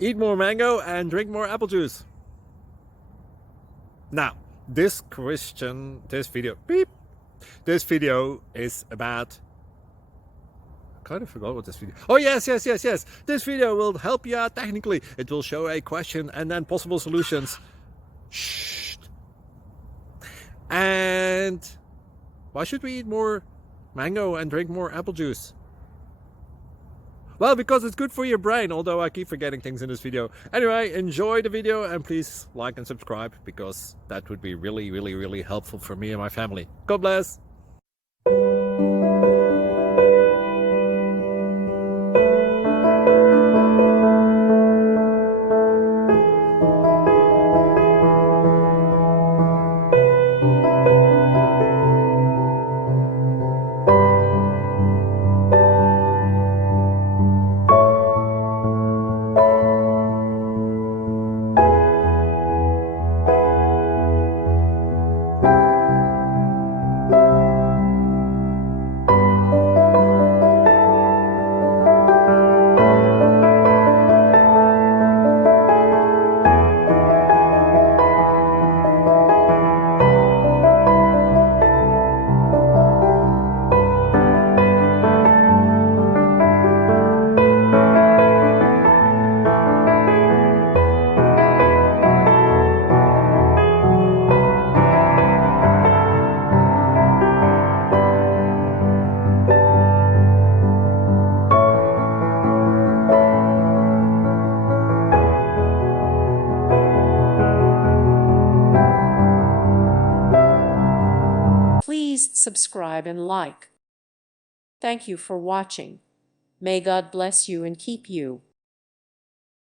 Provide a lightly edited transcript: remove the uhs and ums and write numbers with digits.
Eat more mango and drink more apple juice. Now, this video is about, I kind of forgot what this video. Oh, yes. This video will help you out technically. It will show a question and then possible solutions. Shh. And why should we eat more mango and drink more apple juice? Well, because it's good for your brain, although I keep forgetting things in this video. Anyway, enjoy the video and please like and subscribe, because that would be really helpful for me and my family. God bless! Please subscribe and like. Thank you for watching. May God bless you and keep you.